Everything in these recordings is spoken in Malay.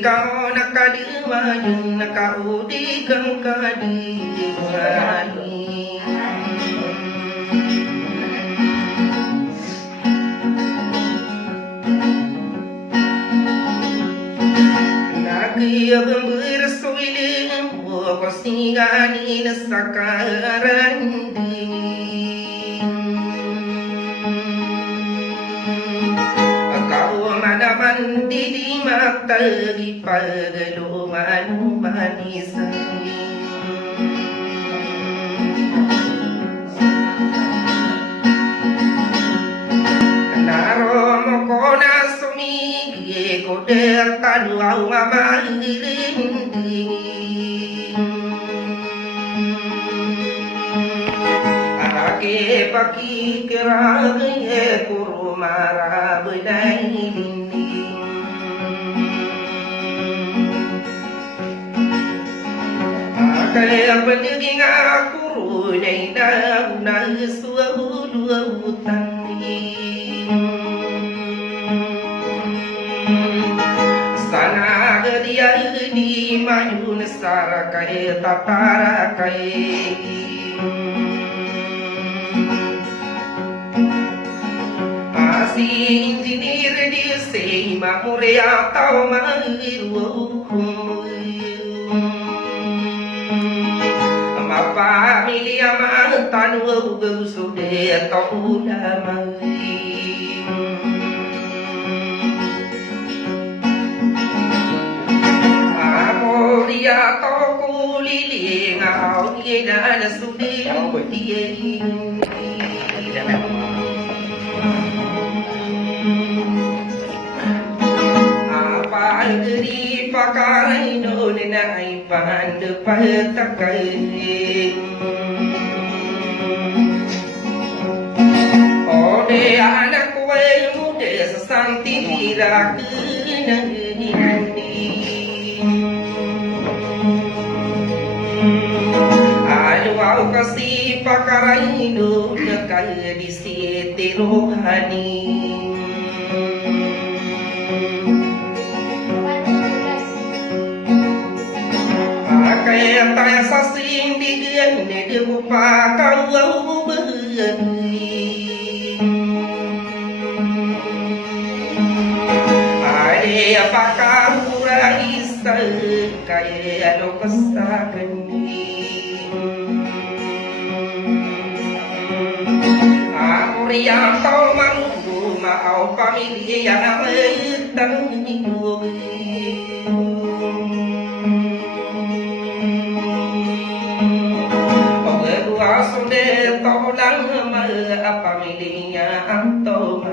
kau nak kadiman nak kau digang kadiman nak ia bersuilim buat singgani nasakaran mandi di mata di pagluman manis naromo kona sumi ko del tanu au mamalindi ake paki kerage kuru mara benai kaya peningin aku runay na suahutan sana dia di mayun sara kaya tapara kaya masih engineer di sema murea tau mahiru pamilya tanu sude taula mai amoria to kulili ngau ida sude die apa diri pakai no nenai pande patakai ode anak kowe mude sesanti dirakeun ayo au kasih pakarai no nekai di siti rohani kaya tanya sasing di dia lupa kau beri ade apakah raisa kaya lo kesakani amor yang tau malu mau pamilya yang mentangi sunde taulang pamilya anto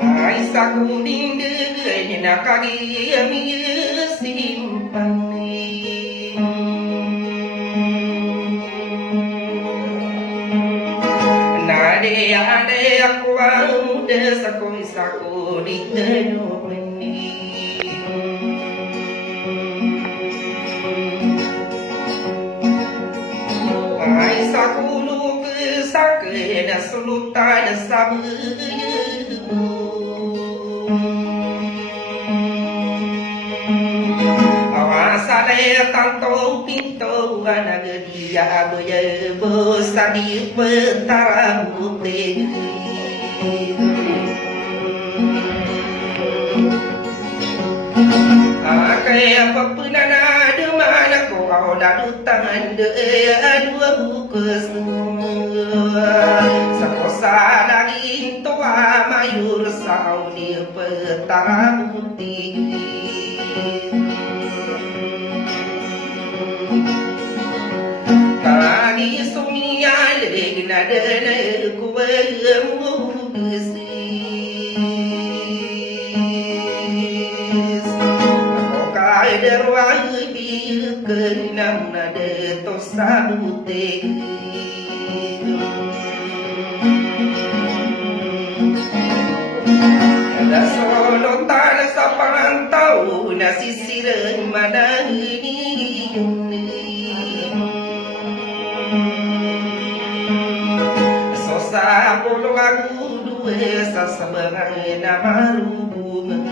ai sakuning de nakagi ami simpan nade ade aku de saku di tenu sakulu kesakena sultan sabuyu awasale tanto pinto anagedia boye bosadi petara mute kaya papunana de mana ko lalu tangan de dua bukus sakosa lagi tua mayur sauni petara putih kali sumia lagi nada kuwe musi derwah bi kenam nade to sabute ada solo tan sapantau nasisir madani sosa polo sasabaran na marunong.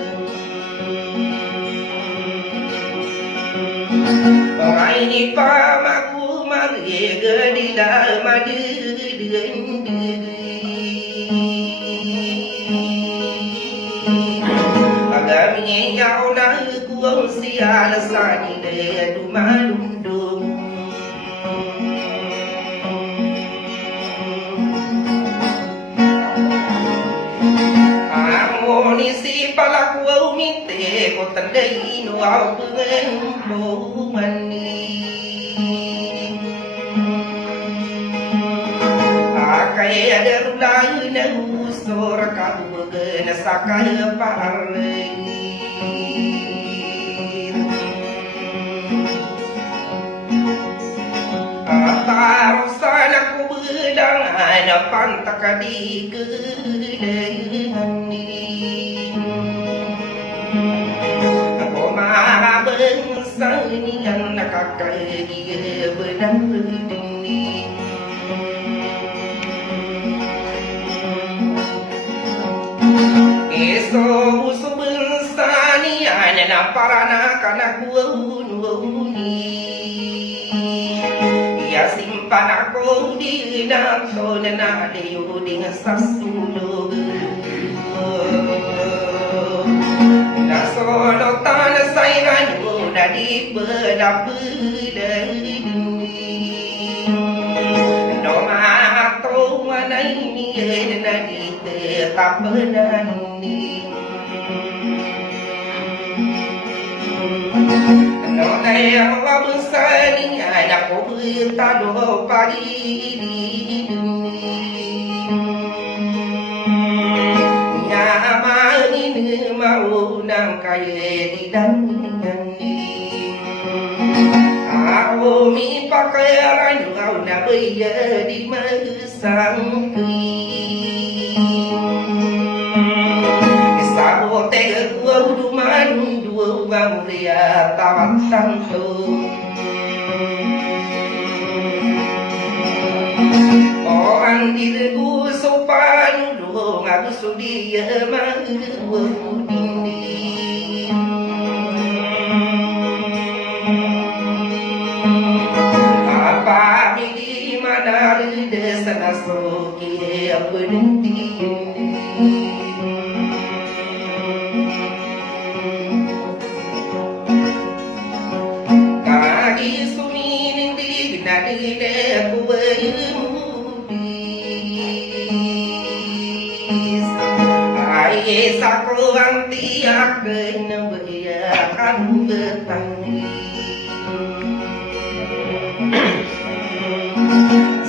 Orang ini pamaku mariga di dalam agaminya yau na kuang siya sani de dumalundung. Amonisi pala kuau mite ko tandai no au pengen mani. Akai ada rulai na usor kamu na sakai parle. Tarusan aku bedang ada pantak di kedai. Aku marah bangsa ni anak kakak dia bedang berdini. Esok musuh bangsa ni anak parana kanak buah-buah. Ya simpan aku di dalam na deyu dengan sasulu. Na solo tanah saingan na di bedap dari. No mato mana ini na di tetap benani. Nona yang besar ni anak ko bertado pagi nyaman ini mau nang kaya di dangan aku mi pakai ranjau na beya di masang sabo tega dua duman dua bang dia tawat tanto. Orang diriku sopan dong aku sudia mahu ini. Apa di mana desa nasoki apa nanti. Aku anti akan beriakan bertani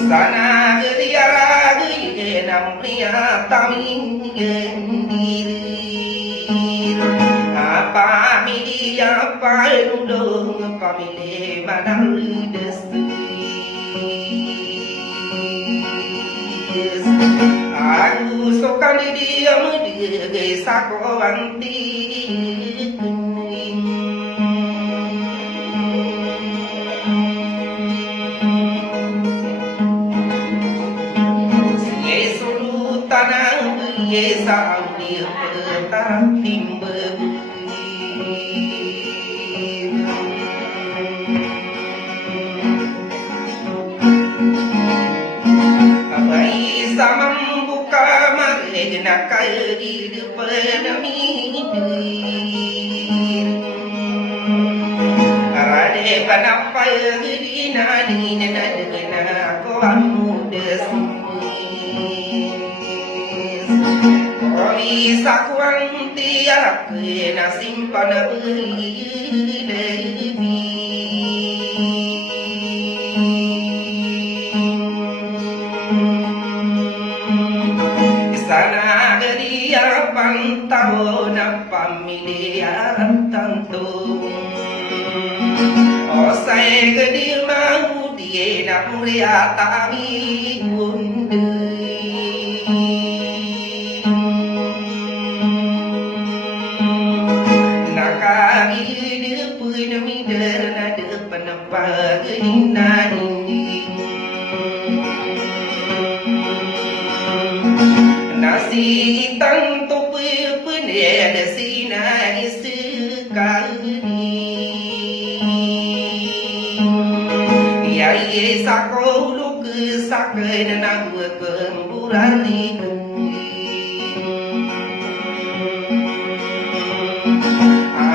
sana dia lagi nam pria tamin diri apa media apa dudung pamile manal desi aku suka dia mendiris aku anti Yesus tanah Yesus dia petang timbul sama membuka mari nak kaya di depan mimpi arade panapa di nani nana ko amudes oi sakuang tiak na simpan beli sana dia pantau na pamilya tanto o sai gedi mau dia na mulia tabi undai nakagi dia pun mi derna depan pagi nani nasi tanto pene de sina isikani ya ye sakolu ke sakena na kemburani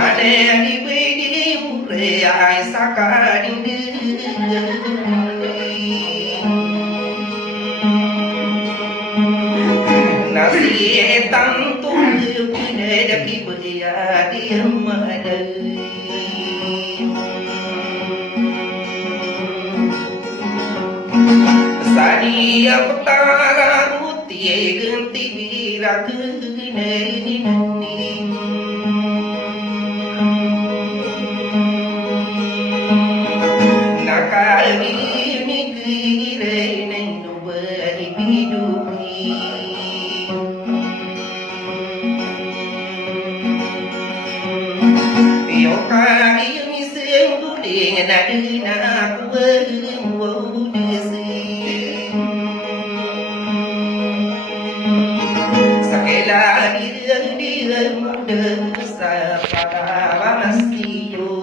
ane di bedi ure ai sakani nasi tanto pene de kibaya di madai Sadia petara putih genti birak neni nakal ini kire nenu beri biduki yo kai mi sing duling nadina kuwe Sakela dia muda pada mestiyo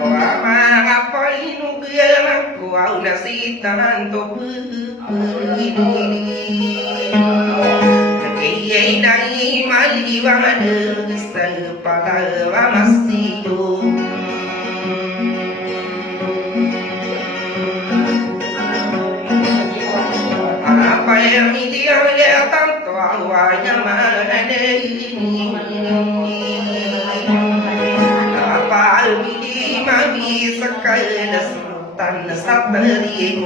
Ama apa inu gelang kau nasi tanto Kaya nai mali wamana pada mestiyo Apa yang dia tanto awalnya mana ini Apa ini mami sekali sultan sabari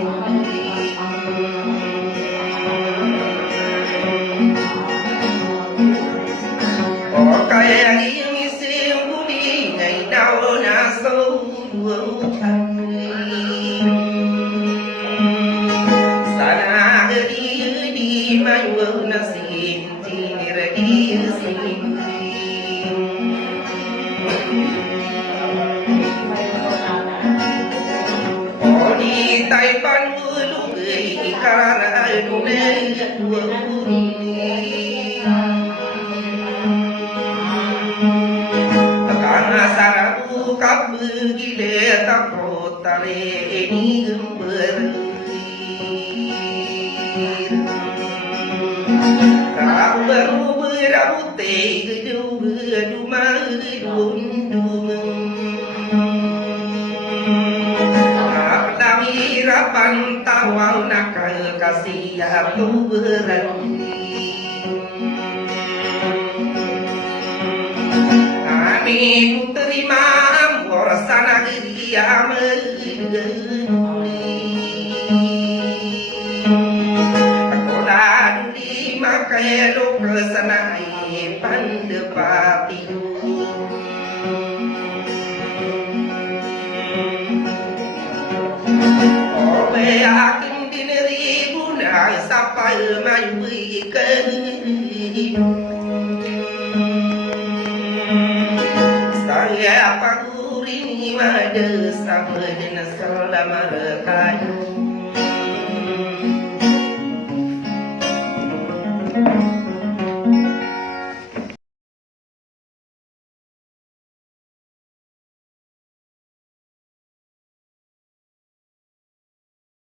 Oh kayak ini sembunyi ngai daun asal Mayu nasi tinir di sini Oh di Taipan bulu karena dunia dua karena sarabu kap gile takut tare ini gember baru berabute gedu madundung Apalagi rapan tawau nakal kasih tu berani Kami terima morasana dia Kalau kesanai pandepati Obe akin dineri bunai sampai majuikan Saya pakurini mada sampai jenis selama rekan